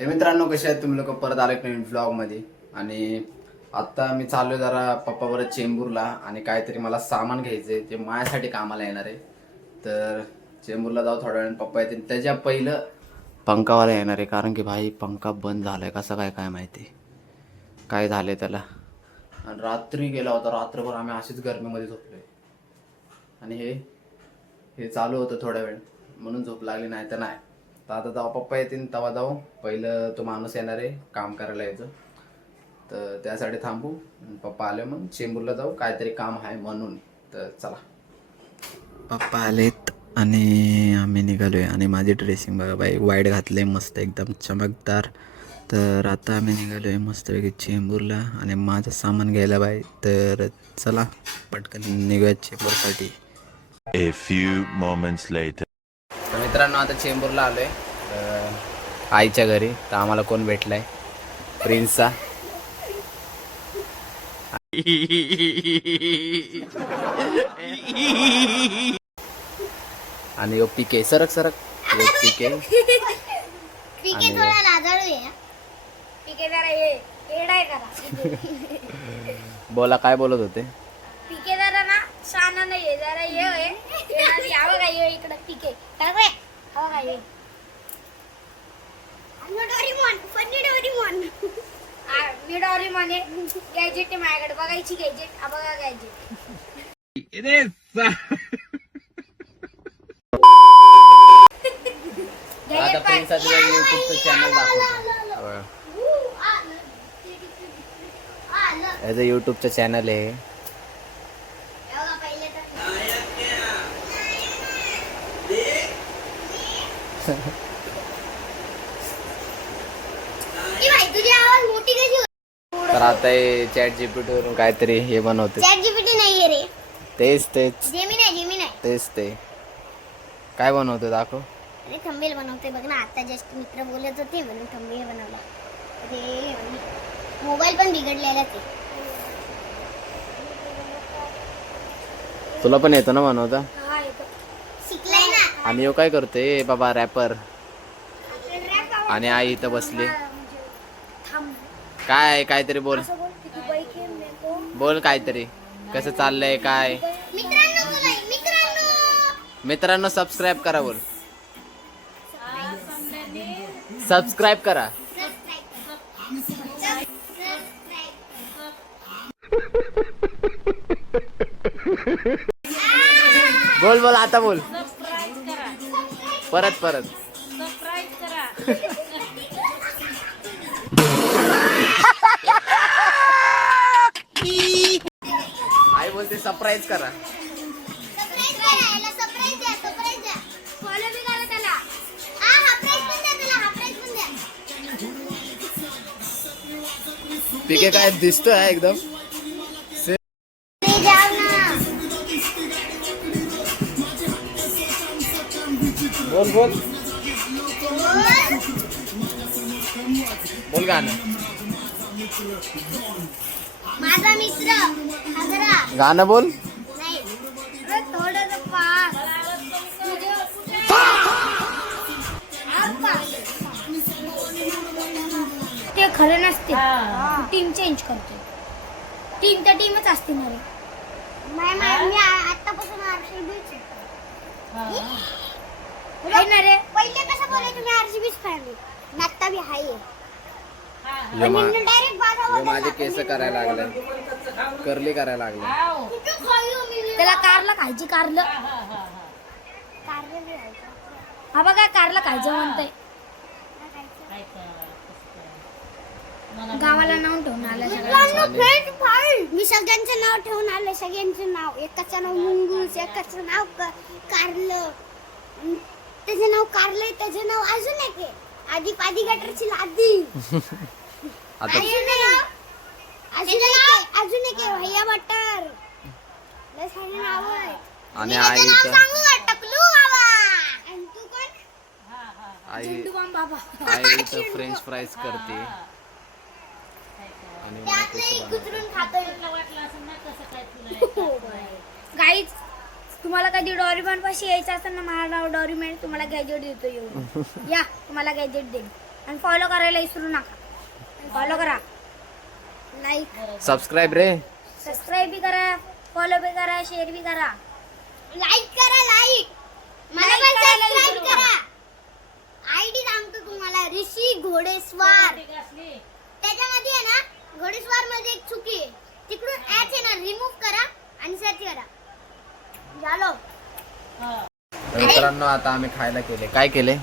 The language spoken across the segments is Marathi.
हे मित्रांनो, कसे आहेत तुम्ही लोक? परत आले नवीन व्लॉग मध्ये. आणि आता मी चाललोय जरा पप्पा बरोबर चेंबूरला आणि काहीतरी मला सामान घ्यायचंय, ते माझ्यासाठी कामाला येणार आहे. तर चेंबूरला जाऊ थोड्या वेळाने, पप्पा येतील. त्याच्या पहिलं पंखावाला येणार आहे, कारण की भाई पंखा बंद झालाय. कसं काय काय माहिती काय झालंय त्याला. आणि रात्री गेला होता, रात्रभर आम्ही अशीच गरमीमध्ये झोपलोय. आणि हे चालू होतं थोड्या वेळ, म्हणून झोप लागली, नाही तर नाही. तर आता जेव्हा पप्पा येतील तेव्हा जाऊ. पहिलं तो माणूस येणार आहे काम करायला यायचं, तर त्यासाठी थांबू. पप्पा आले मग चेंबूरला जाऊ, काहीतरी काम आहे म्हणून. तर चला, पप्पा आलेत आणि आम्ही निघालोय. आणि माझी ड्रेसिंग बघा बाई, वाईट घातले मस्त एकदम चमकदार. तर आता आम्ही निघालोय मस्तपैकी चेंबूरला आणि माझं सामान घ्यायला बाई. तर चला पटकन निघूया चेंबूरसाठी. A few moments later. तर मित्रांनो, आता चेंबूरला आलोय आईच्या घरी. तर आम्हाला कोण भेटलाय? प्रिन्सचा. आणि यो पीके, सरक सरक. यो पीके पीके थोडा लाजाळू आहे. पीके जरा येडाय करा. बोला, काय बोलत होते? पीके जरा ना शाना नाहीये, जरा ये होय. यावं काय ये इकडं पीके. काय रे? हवं काय ये. Doraemon, funny Doraemon. मी डोरीमॉन आहे. गॅजेट आहे माझ्याकडे, बघायची गॅजेट. हा बघा गॅजेट. आता प्रिन्सचं युट्यूबचं चॅनल दाखवतो. याचं युट्यूबचं चॅनल आहे. तर आता हे चॅट जीपीटी वरून काहीतरी हे बनवते. चॅट जीपीटी नाहीये रे, तेच जेमिनाय. तेच ते काय बनवते दाखव. अरे थंबनेल बनवते बघ ना. आता जस्ट मित्र बोलत होते म्हणून थंबनेल बनवला. अरे मोबाईल पण बिघडलेला ते. तुला पण येतं ना बनवता? हा येतो, शिकलाय ना. आणि यो काय करतोय बाबा, रॅपर. आणि आई इथं बसली. काय काहीतरी बोल, बोल काहीतरी. कसं चाललंय काय? मित्रांनो सबस्क्राईब करा. बोल, सबस्क्राईब करा. बोल बोल, आता बोल. परत परत. आई बोलते सरप्राईज करा. पीके काय दिसतोय एकदम. बोल बोल बोल गाणं. माझा मित्र गाणं बोल. नाही, थोडं पास. ते खरं नसते. टीम चेंज करते. टीम तर टीमच असते ना रे. मी आतापासून आरसीबीच आहे ना रे. पहिले कसं बोलायचं, मी आरसीबीच फॅन आहे. आता बी आहे. माझे केस करायला लागले, कर्ली करायला लागले. त्याला कारला खायची. कारलं हा बघा, कारला खायचं म्हणतंय. गावाला नाव ठेवून आलं. मी सगळ्यांचं नाव ठेवून आलं. सगळ्यांचं नाव. एकाचं नाव मुंगूस, एकाचं नाव कारलं, त्याचं नाव कारलंय, त्याचं नाव अजून एक आहे आधी गटरची लादी. अजून एक आहे भैया बटर. नाव आहे. आणि आई इथं फ्रेंच फ्राईज करते. गाईज, तुम्हाला कधी डोरीमॉन पाशी यायचं असेल ना, माझं नाव डोरीमॉन. तुम्हाला गॅजेट देतो येऊन. या, तुम्हाला गॅजेट देईन. आणि फॉलो करायला विसरू नका. फॉलो करा, लाईक सबस्क्राईब रे. सबस्क्राईब बी करा, फॉलो बी करा, शेअर बी करा, लाईक करा. लाईक मला पण सबस्क्राईब करा. आयडी सांगतो तुम्हाला, ऋषी घोडेस्वार. त्याच्यामध्ये आहे ना, घोडेस्वार मध्ये एक चुकी आहे. तिकडून ऍच आहे ना, रिमूव्ह करा आणि सर्च करा. झालो. तर मित्रांनो आता आम्ही खायला केले. काय केले?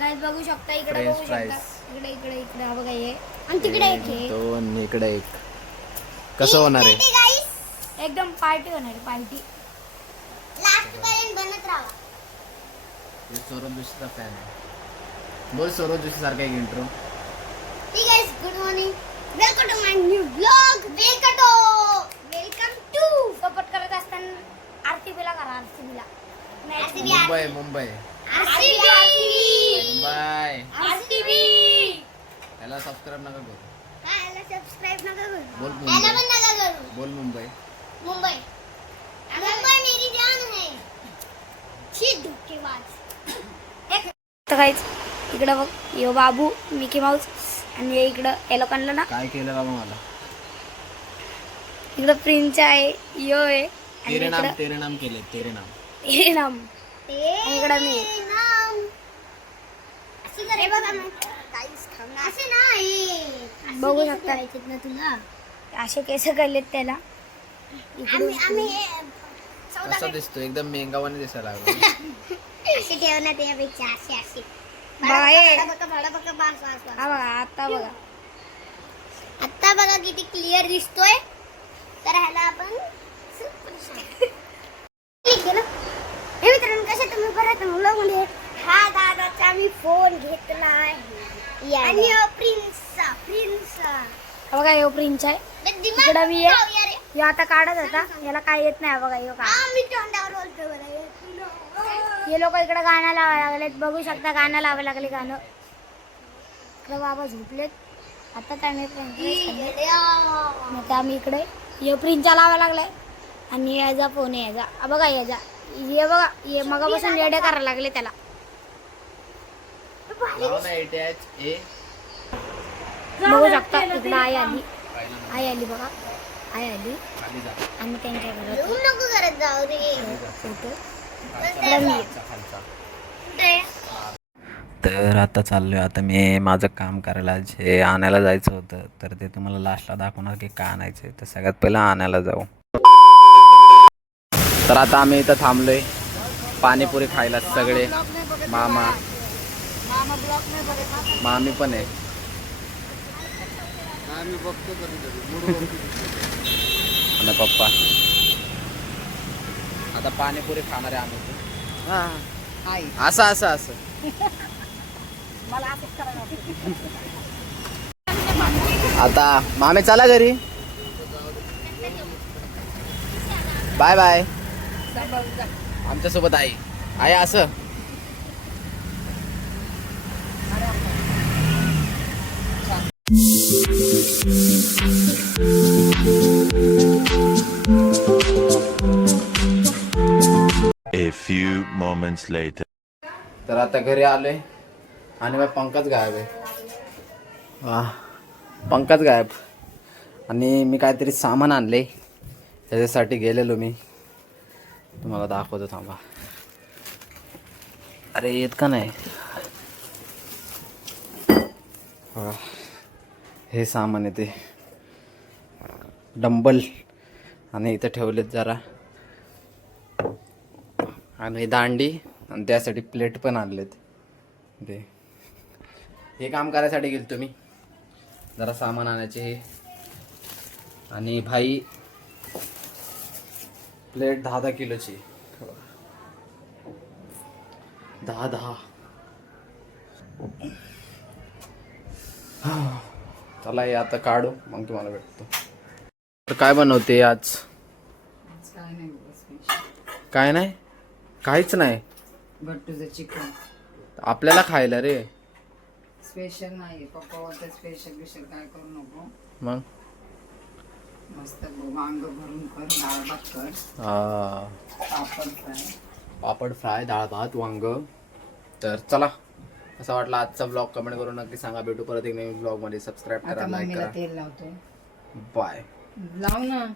गाइस बघू शकता, इकडे French बघू शकता, fries. इकडे इकडे इकडे हा बघा हे, आणि तिकडे एक आहे. दोन इकडे एक. कसं होणार आहे? एकदम पार्टी होणार आहे, पार्टी. लास्ट पर्यंत बनत राहा. सौरभ जोशीचा फॅन आहे. बोल सौरभ जोशी सारखा एक intro. Hey guys, good morning. Welcome to my new vlog. Welcome to. Support करत असताना आरसीबीला करा, आरसीबीला. मुंबई मुंबई आरसीबी. मुंबई. याला सबस्क्राईब नका करू. याला सबस्क्राइब नका करू. बोल याला मुंबई. पण नका करू. बोल मुंबई. मुंबई मेरी जान है. छी धोकेबाज. तर काहीच इकडं बघ, यो बाबू, मिकी माऊस, आणि हे इकडं या लोकांना ना, काय केलं बाबा मला? इकडं प्रिन्स आहे, यो आहे, आणि तेरे नाम इकडं तेरे नाम केले. तेरे नाम. हे नाम, आणि इकडं मी. हे बघा ना, असे नाही बघू शकता ना तुला, असे केस केलेत त्याला. कसा दिसतो? एकदम मेंगावाने दिसायला लागला. असे ठेवण्यात यापेक्षा असे असे हा बघा, आता बघा किती क्लिअर दिसतोय. तर ह्याला आपण हे मित्रांनो, कसे तुम्ही परत व्लॉगमध्ये. हा दादाचा मी फोन घेतलाय, आणि प्रिन्स बघा, यो प्रिन्स आहे. इकडं मी यो आता काढत होता, याला काय येत नाही बघा. यो हे लोक इकडे गाणं लावायला लागलेत, बघू शकता, गाणं लावायला लागले. गाणं इकडे बाबा झोपलेत. आता त्याने आम्ही इकडे हे प्रिन्सचा लावायला लागलाय, आणि याचा फोन आहे याचा. बघा याचा, हे बघा, हे मगापासून रेडे करायला लागले त्याला. बघू शकता, इकडे आई आली बघा, आई आली, आणि त्यांच्या घरात फोटो. तर आता चाललोय. आता मी माझं काम करायला जे आणायला जायचं होतं, तर ते तुम्हाला लास्टला दाखवणार की काय आणायचं. तर सगळ्यात पहिलं आणायला जाऊ. तर आता आम्ही इथं थांबलोय पाणीपुरी खायला. सगळे मामा मामी पण आहे, आणि पप्पा. आता पाणीपुरी खाणार आहे आम्ही. असं असं असं आता मामे चला घरी. Bye bye. आमच्या सोबत आई असं. A few moments later. तर आता घरी आलोय, आणि मग पंकज गायब आहे. पंकज गायब. आणि मी काहीतरी सामान आणले, त्याच्यासाठी गेलेलो मी. तुम्हाला दाखवतो, थांबा. अरे येत का नाही. हे सामान आहे ते डंबल, आणि इथं ठेवलेत जरा, आणि दांडी, आणि त्यासाठी प्लेट पण आणलेत. ते हे काम करायसाठी गेलो तुम्ही, जरा सामान आणायचे. हे आणि भाई प्लेट 10 किलोची, 10. चला हे आता काढू, मग तुम्हाला भेटतो. तर काय बनवते आज? काय नाही, काहीच नाही. गट्टूचं चिकन आपल्याला खायला रे. स्पेशल नाही, पप्पा बोलतात स्पेशल काय करू नको. मग मस्त वांग भरून कर, डाळ भात कर, पापड फ्राय. पापड फ्राय, डाळ भात, वांग. तर चला, असा वाटला आजचा ब्लॉग कमेंट करून नक्की सांगा. भेटू परत एक नवीन ब्लॉग मध्ये. सबस्क्राईब आता करा, लाईक मम्मीला करा. तेल लावतोय. बाय. लाव ना.